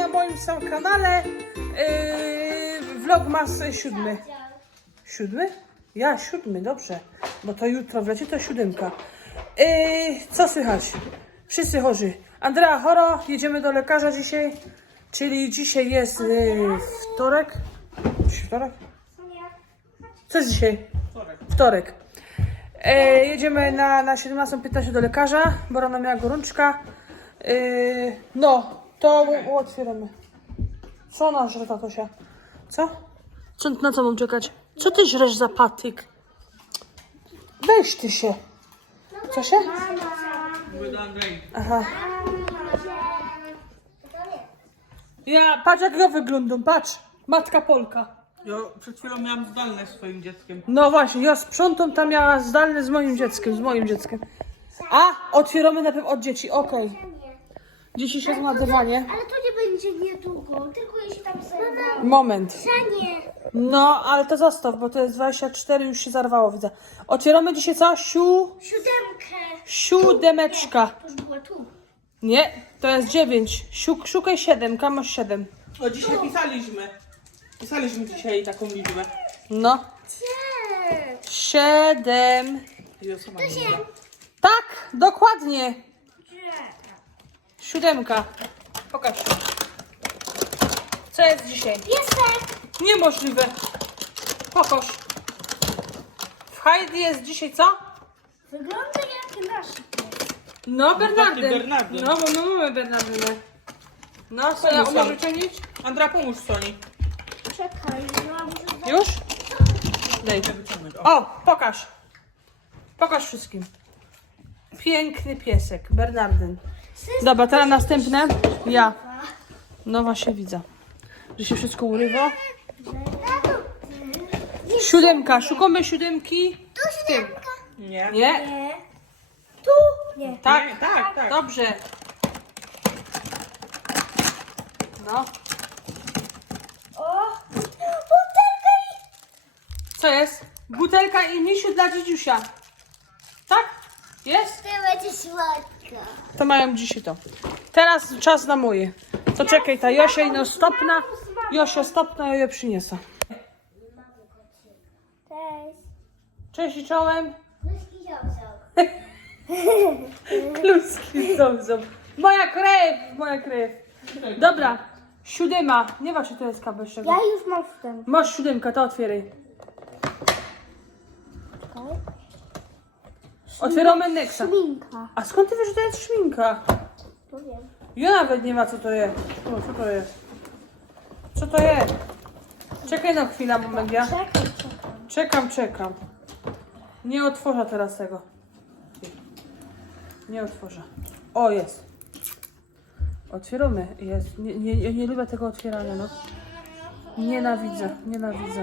na moim sam kanale yy, vlogmas siódmy. Siódmy? Ja, siódmy, dobrze. Bo to jutro wleci, to siódemka. Yy, co słychać? Wszyscy chorzy. Andrea choro, jedziemy do lekarza dzisiaj. Czyli dzisiaj jest yy, wtorek. Wtorek? Co jest dzisiaj? Wtorek. E, jedziemy na, na 17.15 do lekarza, bo rano miała gorączka. E, no, to u- otwieramy. Co ona żre, tatosia? Co? co? Na co mam czekać? Co ty żresz za patyk? Weź ty się. Co się? Aha. Ja, patrz jak ja wyglądam, patrz. Matka Polka. Ja przed chwilą miałam zdalne z swoim dzieckiem. No właśnie, ja sprzątam tam miała zdalne z moim dzieckiem, z moim dzieckiem. A, otwieramy najpierw od dzieci, okej. Na dywanie. Ale to nie będzie niedługo, tylko jeśli tam zerwa. Moment. Sanie! No, ale to zostaw, bo to jest 24, już się zarwało, widzę. Otwieramy dzisiaj co? Siu, Siódemkę! siódemeczka. To już była tu. Nie, to jest 9. Siuk, szukaj 7, masz 7. O, dzisiaj pisaliśmy. Pisaliśmy dzisiaj taką liczbę. No. Gdzie? 7. I osoba Tak, dokładnie. Gdzie? Siódemka. Pokaż. Co jest dzisiaj? Piesek! Niemożliwe. Pokaż. W Heidi jest dzisiaj co? Wygląda jak nasz pies. No, Bernardyn. Bernardyn. No, bo my mamy Bernardynę. No, co ja Pomóż może nam. czynić? Andra, pomóż Soni. Czekaj, no muszę Już? Daj. Wyciągnąć. O. O, pokaż. Pokaż wszystkim. Piękny piesek, Bernardyn. Dobra, teraz następne. Ja. No właśnie widzę, że się wszystko urywa. Siódemka, szukamy siódemki. Tu siódemka. Nie. Nie? Nie. Tu? Nie. Tak? Nie, tak, tak. Dobrze. No. O! Butelka i... Co jest? Butelka i misiu dla dzidziusia. Tak? Jest? To będzie słodka. To mają dzisiaj to. Teraz czas na moje. To czekaj, ta Josia ino stopna. Josia stopna, ja je przyniosę. Cześć. Cześć i czołem. Kluski ziążą. Kluski ząbzą. Moja krew, moja krew. Dobra, siódema. Nie ma czy to jest kabel. Ja już mam ten. Masz siódemkę, to otwieraj. Otwieramy Nexa. Szminka. A skąd ty wiesz, że to jest szminka? To wiem. Ja nawet nie ma co to jest. O, co to jest? Co to jest? Czekaj na chwilę, moment ja. Czekam, czekam. Nie otworzę teraz tego. Nie otworzę. O, jest. Otwieramy. Jest. Nie, nie, nie, nie lubię tego otwierania, no. Nienawidzę, nienawidzę.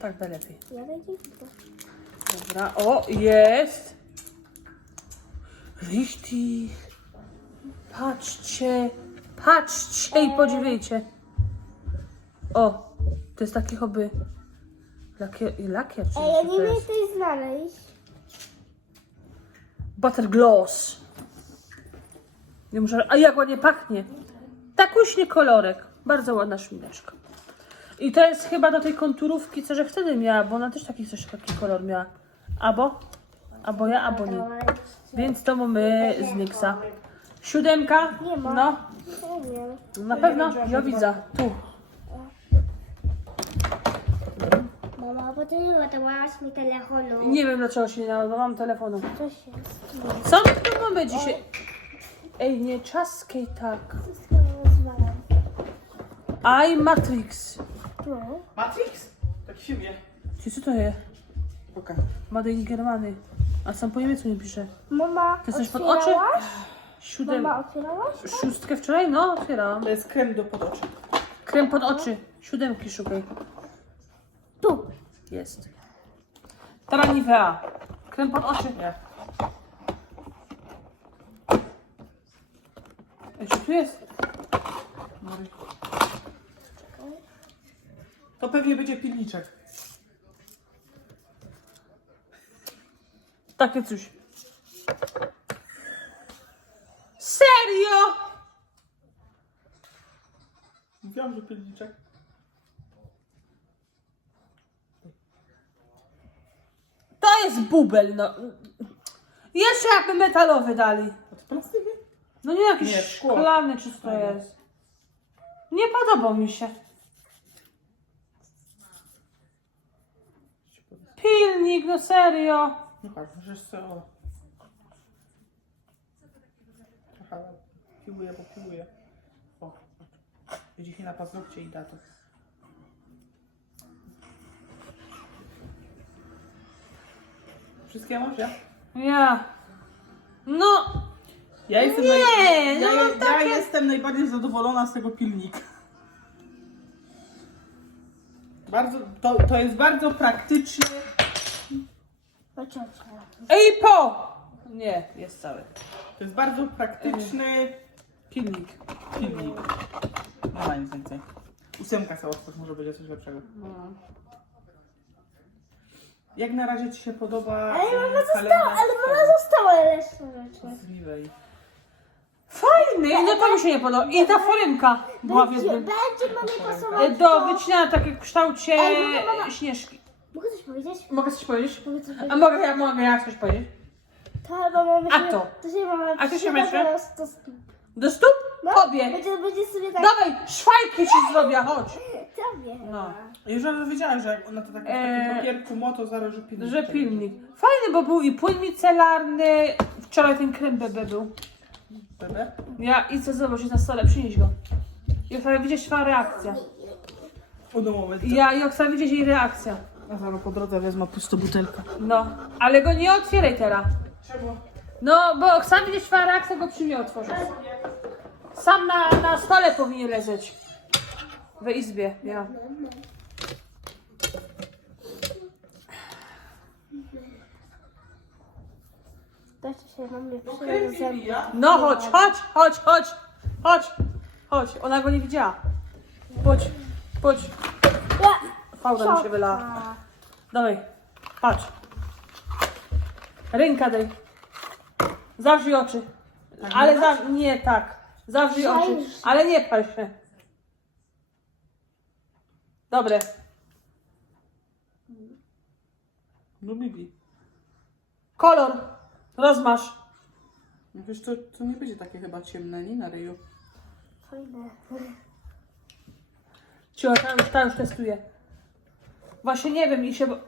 Tak najlepiej. Ja. Dobra, o, jest. Richtig. Patrzcie, patrzcie i podziwiajcie. O, to jest taki hobby. Lakier, lakier czy Ej, ja nie to wiem jest? tej znaleźć. Butter gloss. Nie muszę, a jak ładnie pachnie. Tak uśnie kolorek. Bardzo ładna szmineczka. I to jest chyba do tej konturówki, co że wtedy miała, bo ona też taki coś taki kolor miała. Albo? Albo ja, albo nie. Więc to mamy z Nyxa. Siódemka? Nie ma. No, na pewno. Ja widzę. Tu. Mama, bo ty nie ładowałaś mi telefonu. Nie wiem dlaczego się nie naładowałam telefonu. Coś jest. Co my tu mamy dzisiaj? Ej, nie czaskaj tak. Wszystko rozwalam. I Matrix. No. Matrix? Tak siebie. Ty co to jest? Pokaż. Made in Germany. A sam po niemiecku nie pisze. Mama, Ty coś pod oczy? otwierałaś? Siódem. Mama, otwierałaś? Szóstkę wczoraj? No, otwierałam. To jest krem do pod oczy. Krem pod oczy. Siódemki szukaj. Tu. Jest. Teraz Nivea. Krem pod oczy. Nie. Ej, czy tu jest? To pewnie będzie pilniczek. Takie coś. Serio? Mówiłam, że pilniczek. To jest bubel, no. Jeszcze jakby metalowy dali. A to plastyki? No nie jakiś Nie, szkło. szklany czy co to Fajne. jest. Nie podobał mi się. Pilnik, no serio. No tak, możesz sobie o... Trochę piłuję, bo piłuję. O, Idzie się na paznokcie i da to. Wszystkie masz, ja? Ja. No, Ja jestem, Nie, naj... no ja, mam ja takie- jestem najbardziej zadowolona z tego pilnika. Bardzo, to, to jest bardzo praktyczny. Ej po. Nie, jest cały. To jest bardzo praktyczny Pilnik. pilnik. No ma nic więcej. Ósemka otwórz, może będzie coś lepszego. No. Jak na razie Ci się podoba Ale mama została, ale mama została resztę rzeczy. z? Fajny, no to mi się nie podoba. I ta foremka była w Będzie, jednym. będzie mamie E, pasować Do to. wycinania takie w kształcie Ej, mama. śnieżki. Mogę coś powiedzieć? Mogę coś powiedzieć? Mogę coś A powiedzieć? mogę, ja mogę ja coś powiedzieć? To chyba mamy A to? To się A to się myśli? teraz do stóp. Do stóp? No, Tobie. Będzie, będzie sobie tak... Dawaj, szwajki ci zrobię, chodź. Tobie No. Już wiedziałem, że jak ona to tak w takim Eee, papierku moto zaraz, że pilnik. Że pilnik. Fajny, bo był i płyn micelarny. Wczoraj ten krem BB był. Ja i co zobacz, jest na stole, przynieś go. I Oksawa widzieć twoja reakcja. Moment. Ja i Oksawa widzieć jej reakcja. A zaraz po drodze wezmę pustą butelkę. No, ale go nie otwieraj teraz. Czemu? No, bo Oksawa widzieć twoja reakcja, go przyjmie otworzyć. Sam na, na stole powinien leżeć. W izbie, ja. Dajcie się na mnie Okej, przyjdzie ze mną. ja. No chodź, chodź, chodź, chodź, chodź, chodź. Ona go nie widziała. Chodź, chodź. Fałda mi się wylała. Dawaj, patrz. Ręka daj. Zawrzyj oczy. Ale za... nie tak. Zawrzyj oczy. Ale nie pal się. Dobre. No Bibi. Kolor. Rozmasz. No Wiesz, to, to nie będzie takie chyba ciemne, nie na ryju. Fajne. Cicho, ta już, ta już testuje. Właśnie nie wiem i się... bo-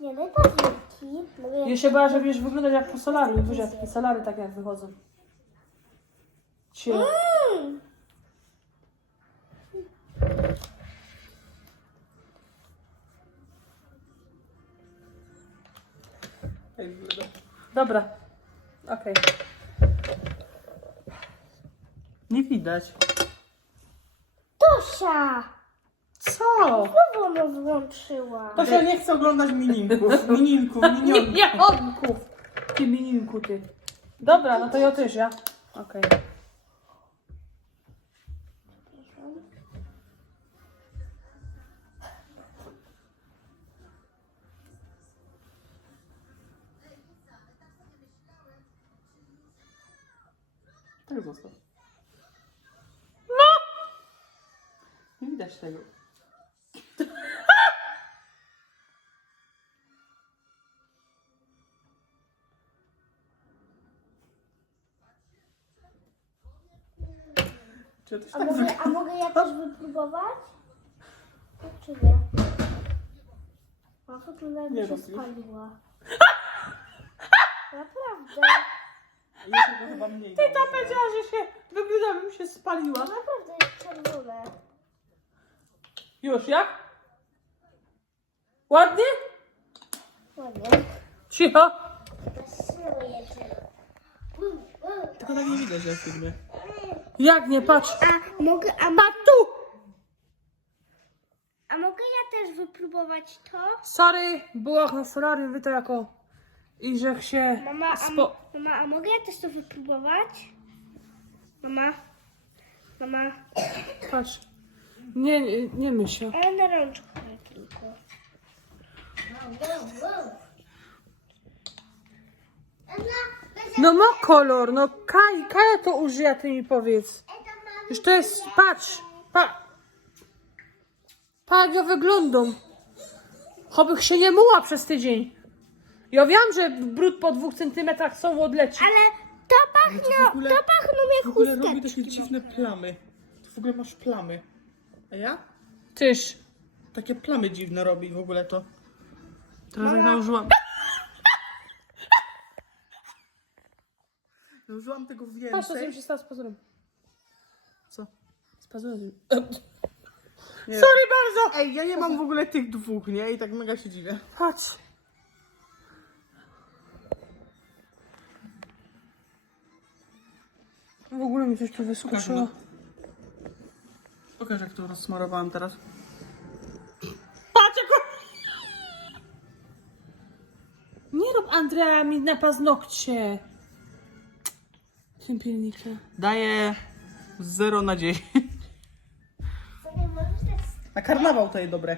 Nie, daj paznokci. Mogę Ja się bała, że będziesz wyglądać jak po solarium. Wiesz, jak takie solary tak jak wychodzą. Cicho. Dobra. Okej. Nie widać. Tosia! Co? Znowu ona włączyła. To się nie chce oglądać mininków. Mininków, Nie, minionków. nie odków. Ty mininku, ty. Dobra, no to ja też, ja. Okej. Tak zostaw. No! Nie widać tego. Czy to się A tak mogę, a mogę ja też wypróbować? Tak czy nie? A wygląda jakby Nie się spaliła. Naprawdę. Ja tego chyba mniej. Ty to powiedziała, że się wygląda, bym się spaliła. Naprawdę jest czerwone. Już, jak? Ładnie? Ładnie. Cicho. Tylko tak nie widać jak filmie. Jak nie, patrz. A mogę, a, Patrz tu! a mogę ja też wypróbować to? Sorry, była na solarium, wy to jako... I że się... Mama, a, Spo... mama, a mogę ja też to wypróbować? Mama? Mama? Patrz. Nie, nie, nie myśl. Ale na rączkę tylko. No ma kolor, no Kaj, Kaja to użyja, ty mi powiedz. Już to jest, patrz, pa, patrz jak wyglądam. Chobych się nie muła przez tydzień. Ja wiem, że brud po dwóch centymetrach są odleci. Ale to pachną, ogóle- to pachną W jak ogóle robi chusteczki. takie dziwne plamy. Ty w ogóle masz plamy. A ja? Tyż. Takie plamy dziwne robi w ogóle to. Teraz jak nałożyłam... Nałożyłam tego Patrz, co więcej. się stało z pazurem. Co? Z pazurem. Nie. Sorry bardzo. Ej, ja nie mam w ogóle tych dwóch, nie? I tak mega się dziwię. Patrz. W ogóle mi coś tu wyskoczyło. Pokaż Pokaż jak to rozsmarowałam teraz. Patrz jak... Nie rób Andrea mi na paznokcie. Tym pilnikiem. Daję 0 na 10. Sobie możesz też Na karnawał tutaj dobre.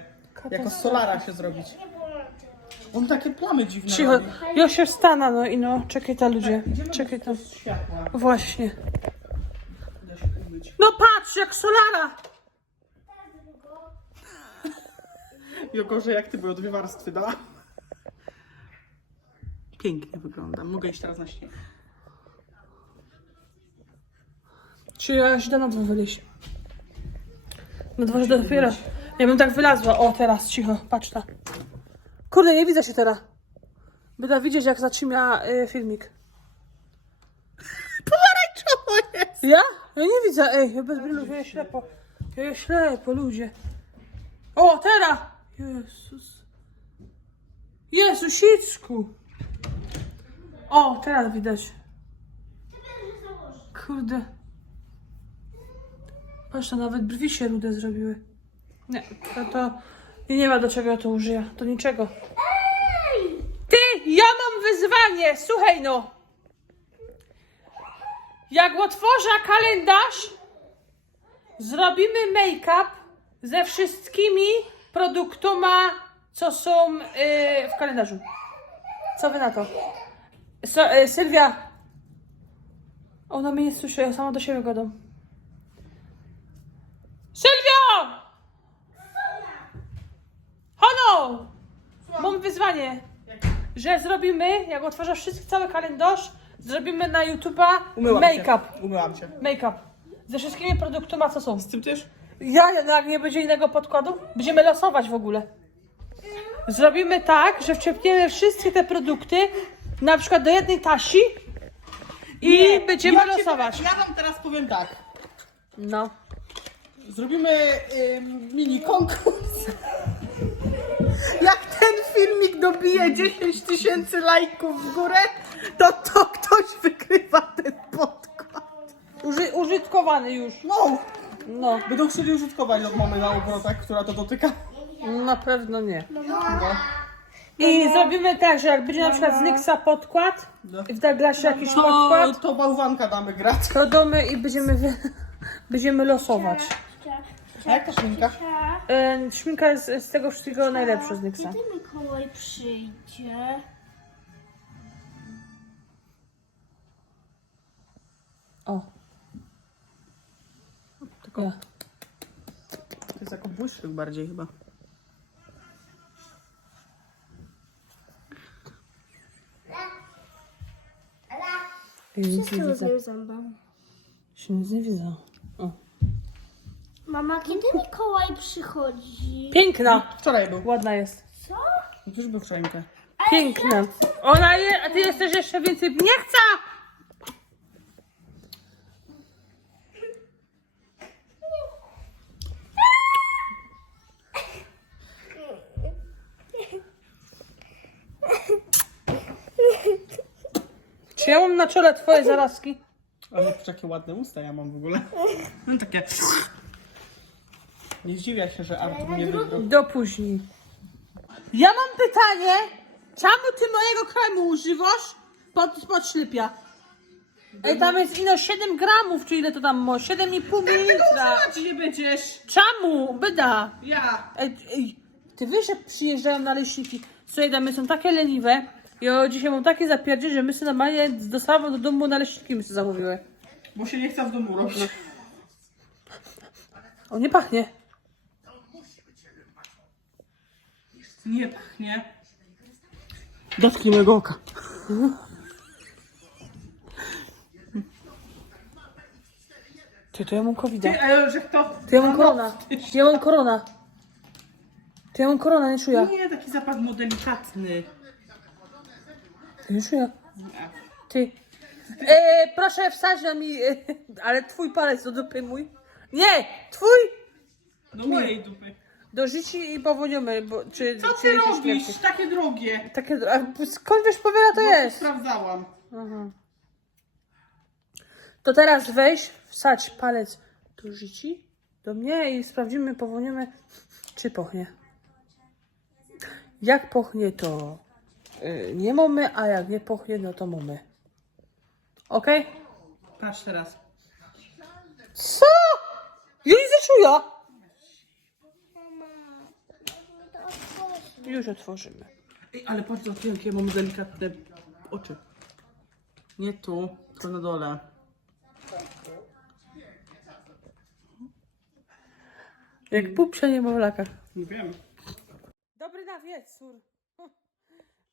Jako solara się zrobić. On takie plamy dziwne Cicho. robi. Ja się wstana, no i no. Czekaj ta ludzie. Idziemy Czekaj tam. bez światła. Właśnie. No patrz, jak solara. I gorzej jak ty, bo ja dwie warstwy dała. Pięknie wygląda. Mogę iść teraz na śnieg. Czy ja się da na dwór wyjść? Na dworze dopiero. Ja bym tak wylazła. O, teraz, cicho, patrz ta. Kurde, nie widzę się teraz. Będę widzieć, jak zatrzyma y, filmik. Pomarańczowo jest! Ja? Ja nie widzę, ej, ja bez brylów, ja ślepo. Ja ślepo, ludzie. O, teraz! Jezus. Jezusicku. O, teraz widać. Kurde. Patrz, to nawet brwi się rude zrobiły. Nie, to, to nie, nie ma do czego ja to użyję. Do niczego. Ty, ja mam wyzwanie, słuchaj no. Jak otworzę kalendarz, zrobimy make-up ze wszystkimi produktami, co są yy, w kalendarzu. Co wy na to? So, yy, Sylwia. Ona mnie nie słyszy, ja sama do siebie gadam. Sylwio! Hono! Mam wyzwanie, że zrobimy, jak otworzysz wszystki, cały kalendarz, zrobimy na YouTube'a Umyłam make-up. Się. Umyłam się. Make-up. Ze wszystkimi produktami, co są. Z tym też? Ja, jak nie będzie innego podkładu, będziemy losować w ogóle. Zrobimy tak, że wciepniemy wszystkie te produkty, na przykład do jednej tasi i będziemy ja ci- losować. Ja wam teraz powiem tak. No. Zrobimy ym, mini konkurs. Jak ten filmik dobije 10 tysięcy lajków w górę, to, to ktoś wygrywa ten podkład. Uży, użytkowany już. No, No. będą chcieli użytkować od mamy na obrotach, która to dotyka. Na pewno nie. No. I zrobimy tak, że jak będzie na przykład z Nyxa podkład, No. i w Douglasie jakiś To, podkład, to bałwanka damy grać. to domy i będziemy, wy- będziemy losować. A jak ta szminka? E, Szminka jest z tego wszystkiego najlepsza z Nyxa. Kiedy Mikołaj przyjdzie? O. Tylko ja. To jest jako błyszczyk bardziej chyba. Ja nic nie Wszyscy widzę. rozumieją zęba. Się nic nie widzę. O. Mama, kiedy Mikołaj przychodzi? Piękna! Wczoraj był. Ładna jest. Co? No Już był wczorajkę. Piękna. Ona je, a ty jesteś jeszcze więcej. Nie chcę! Czy ja mam na czole twoje zarazki? Ale takie ładne usta ja mam w ogóle. No takie... Nie zdziwia się, że Artur mnie wybrał. Do później. Ja mam pytanie. Czemu ty mojego kremu używasz pod, pod ślepia? Ej, tam jest ino 7 gramów, czy ile to tam ma? 7,5 mililitra. Czy nie będziesz? Czemu? Byda. Ja. Ej, ej, ty wiesz, że przyjeżdżają na leśniki. Słuchaj, tam my są takie leniwe. Ja dzisiaj mam takie zapierdzie, że my sobie normalnie do sama do domu na leśniki my sobie zamówiły. Bo się nie chce w domu robić. O, nie pachnie. Nie pachnie. Dotknij mojego oka. Ty, to ja mam covid Ty, ale że kto? To ja mam korona. Ja mam korona. To ja mam korona, nie czuję. Nie, taki zapach mu czuję. Nie. Ty. E, proszę wsadź na mi, e, ale twój palec do dupy mój. Nie, twój Do mojej dupy. do życi i powolniemy, bo czy Co czy ty jakieś robisz? Takie drogie. Takie, a skąd wiesz powiela to Bo jest? Sprawdzałam. To teraz weź, wsadź palec do życi, do mnie i sprawdzimy, powolniemy, czy pochnie. Jak pochnie, to nie mamy, a jak nie pochnie, no to mamy. Okej? Patrz teraz. Co? Ja nie zaczuję. Mama, mi to otworzy. Już otworzymy. Ej, ale patrz jakie mamy delikatne oczy. Nie tu, tylko na dole. Jak pupsia. Nie wiem. Dobry na wieczór.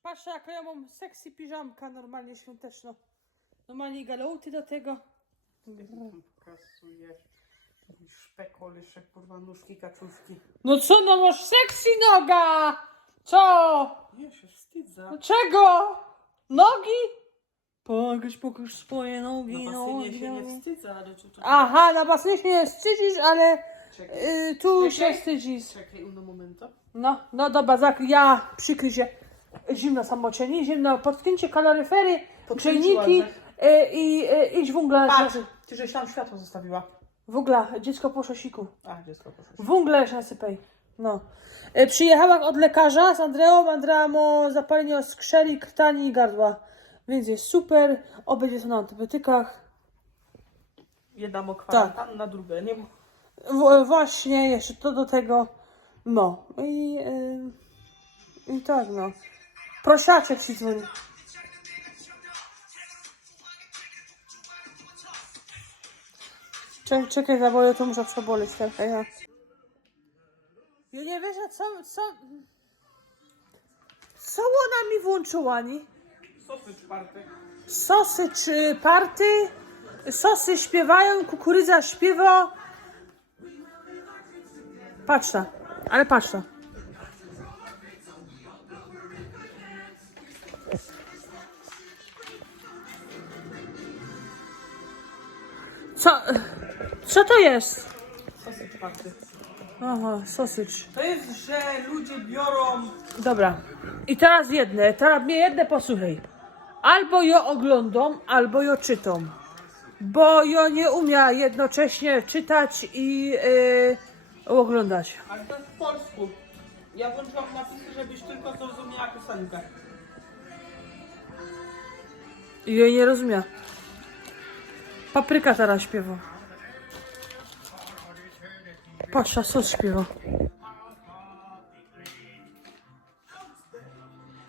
Patrz, jaka ja mam sexy piżamka normalnie świąteczno. Normalnie galoty do tego. Pokazuję. Szpekolisze, kurwa, nóżki, kaczuszki. No co, no masz sexy noga! Co? Nie, się wstydzę. Czego? Nogi? Pokaż, pokaż swoje nogi, Na nogi, basenie się nie nogi. wstydzę, ale czy to... Aha, na basenie się nie wstydzisz, ale Czekaj, y, tu Czekaj. się wstydzisz. czekaj, uno momento. No, no dobra, zak ja przykryj się. Zimno samocienie, zimno, podknięcie kaloryfery, Podkręciłam, grzejniki y, i y, idź w ogóle. Patrz, ty żeś tam światło zostawiła. W ogóle, dziecko po szosiku. A, dziecko poszło. W ogóle się nasypaj. No. Y, przyjechałam od lekarza z Andreą. Andrea ma zapalenie skrzeli, krtani i gardła. Więc jest super. Obejdzie są na antybiotykach. Jedna ma kwarantanna, druga nie ma. W, właśnie, jeszcze to do tego. No. I, y, i tak, no. Prosiaczek ci dzwoni. Czekaj, czekaj, zabolę, to muszę przeboleć. Czekaj, ja. Ja nie wiesz, co, co... Co ona mi włączyła, nie? Sosy czwarte. Sosy czy party? Sosy śpiewają, kukurydza śpiewa. Patrz ale patrz. Co, co to jest? Czwarte. Aha, sausage. To jest, że ludzie biorą... Dobra. I teraz jedne, teraz mnie jedne posłuchaj. Albo ją oglądam, albo ją czytam. Bo ja nie umia jednocześnie czytać i yy, oglądać. Ale to jest w polsku. Ja włączyłam napisy, żebyś tylko zrozumiała piosenkę. I jej nie rozumie. Papryka teraz śpiewa. Patrz, a sos śpiewa.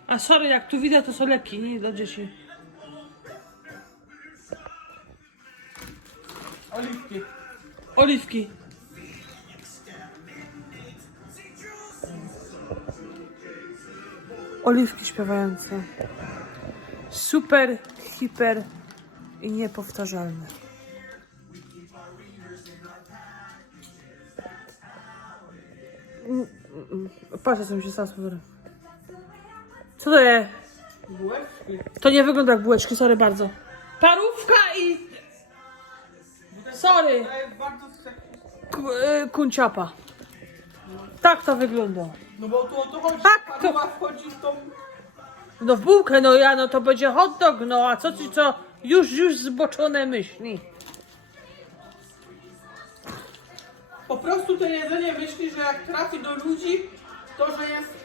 A sorry, jak tu widać, to są leki, nie dla dzieci. Oliwki. Oliwki. Oliwki śpiewające. Super, hiper i niepowtarzalne. Mm. Patrzę, co mi się stało. Co to jest? Bułeczki. To nie wygląda jak bułeczki, sorry bardzo. Parówka i... Sorry. To y, kunciapa. Tak to wygląda. No bo tu o to chodzi. Tak, to- Paruwa wchodzi w tą... No w bułkę, no ja, no to będzie hot dog, no a co ci co? Już, już zboczone myśli. Po prostu to jedzenie myśli, że jak trafi do ludzi, to że jest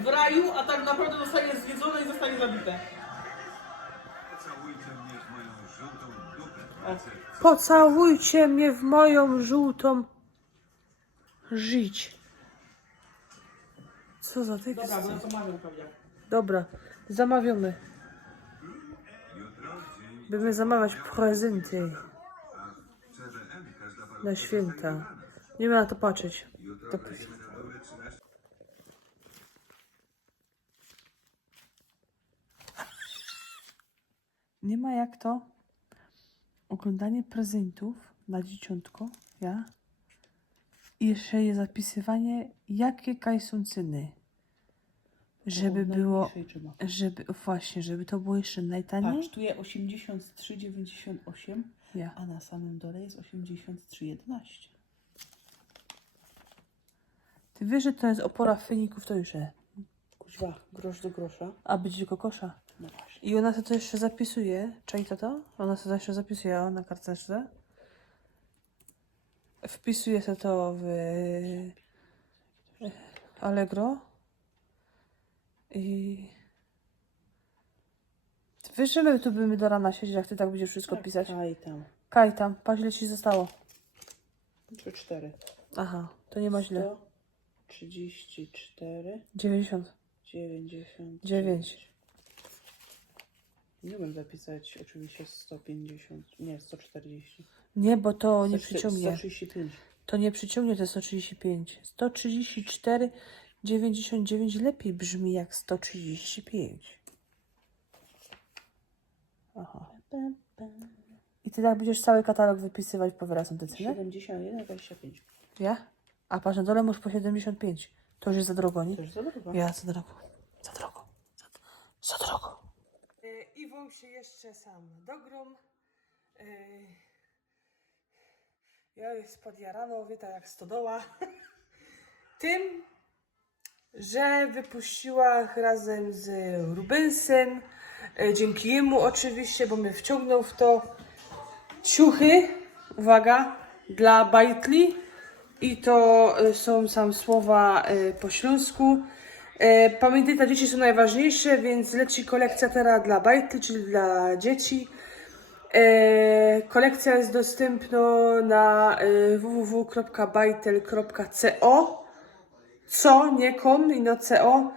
w raju, a tak naprawdę zostanie zjedzone i zostanie zabite. Pocałujcie mnie z moją żoną Pocałujcie mnie w moją żółtą żyć. Co za tekst? Dobra, bo ja to mawiam. Dobra, zamawiamy. Będziemy zamawiać prezenty na święta. Nie ma na to patrzeć. To... Nie ma jak to oglądanie prezentów na dzieciątko, ja, i jeszcze je zapisywanie, jakie kaj są ceny. Żeby było, żeby, właśnie, żeby to było jeszcze najtaniej. Patrz, tu jest 83,98, Ja. a na samym dole jest 83,11. Ty wiesz, że to jest opora fyników, to już je. Kuźwa, grosz do grosza. A będzie kokosza. No właśnie. I ona to, to jeszcze zapisuje. Czaj to to? Ona to jeszcze zapisuje na karteczce. Wpisuje się to w e, Allegro. I wiesz, tu będziemy do rana siedzieć, jak ty tak będziesz wszystko pisać. Aj tam. Kaj tam, patrz ile ci zostało. Czy 4. Aha, to nie ma źle. 34, 90. 90. 9. Nie umiem zapisać oczywiście 150, nie 140. Nie, bo to nie 140, przyciągnie. 135. To nie przyciągnie te 135. 134, 99 lepiej brzmi jak 135. Aha. I ty tak będziesz cały katalog wypisywać po wyrazem te ceny? 71, 25. Ja? A patrz, na dole masz po 75. To już jest za drogo, nie? To już za drogo. Ja, za drogo. Za drogo. Za, za drogo. Iwą się jeszcze sam dogrom. Ja jest podjarana, owieta jak stodoła. Tym, że wypuściła razem z Rubensem. E, Dzięki jemu oczywiście, bo mnie wciągnął w to ciuchy, uwaga, dla Bajtli. I to e, są sam słowa e, po śląsku. Pamiętaj, te dzieci są najważniejsze, więc leci kolekcja teraz dla Bajtli, czyli dla dzieci. Kolekcja jest dostępna na www.bajtel.co co, nie kom i no co.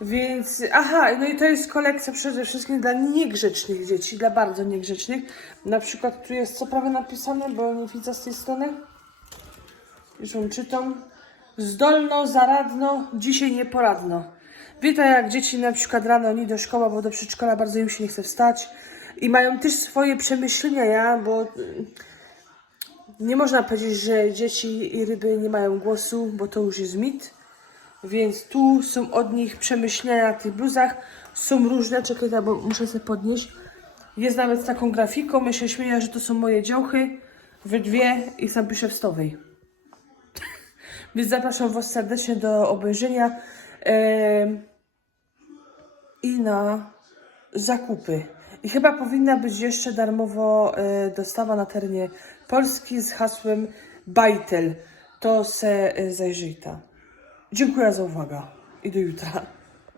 Więc, aha, no i to jest kolekcja przede wszystkim dla niegrzecznych dzieci, dla bardzo niegrzecznych. Na przykład tu jest co prawie napisane, bo nie widzę z tej strony. Już ją czytam. Zdolno, zaradno, dzisiaj nieporadno. Wieta jak dzieci na przykład rano nie do szkoły, bo do przedszkola bardzo im się nie chce wstać. I mają też swoje przemyślenia, ja, bo nie można powiedzieć, że dzieci i ryby nie mają głosu, bo to już jest mit. Więc tu są od nich przemyślenia na tych bluzach. Są różne, czekaj, bo muszę sobie podnieść. Jest nawet z taką grafiką. Ja się śmieję, że to są moje działchy. Wy dwie i sam piszę w stowej. Więc zapraszam Was serdecznie do obejrzenia em, i na zakupy. I chyba powinna być jeszcze darmowo e, dostawa na terenie Polski z hasłem Bajtel. To se e, zajrzyj tam. Dziękuję za uwagę i do jutra.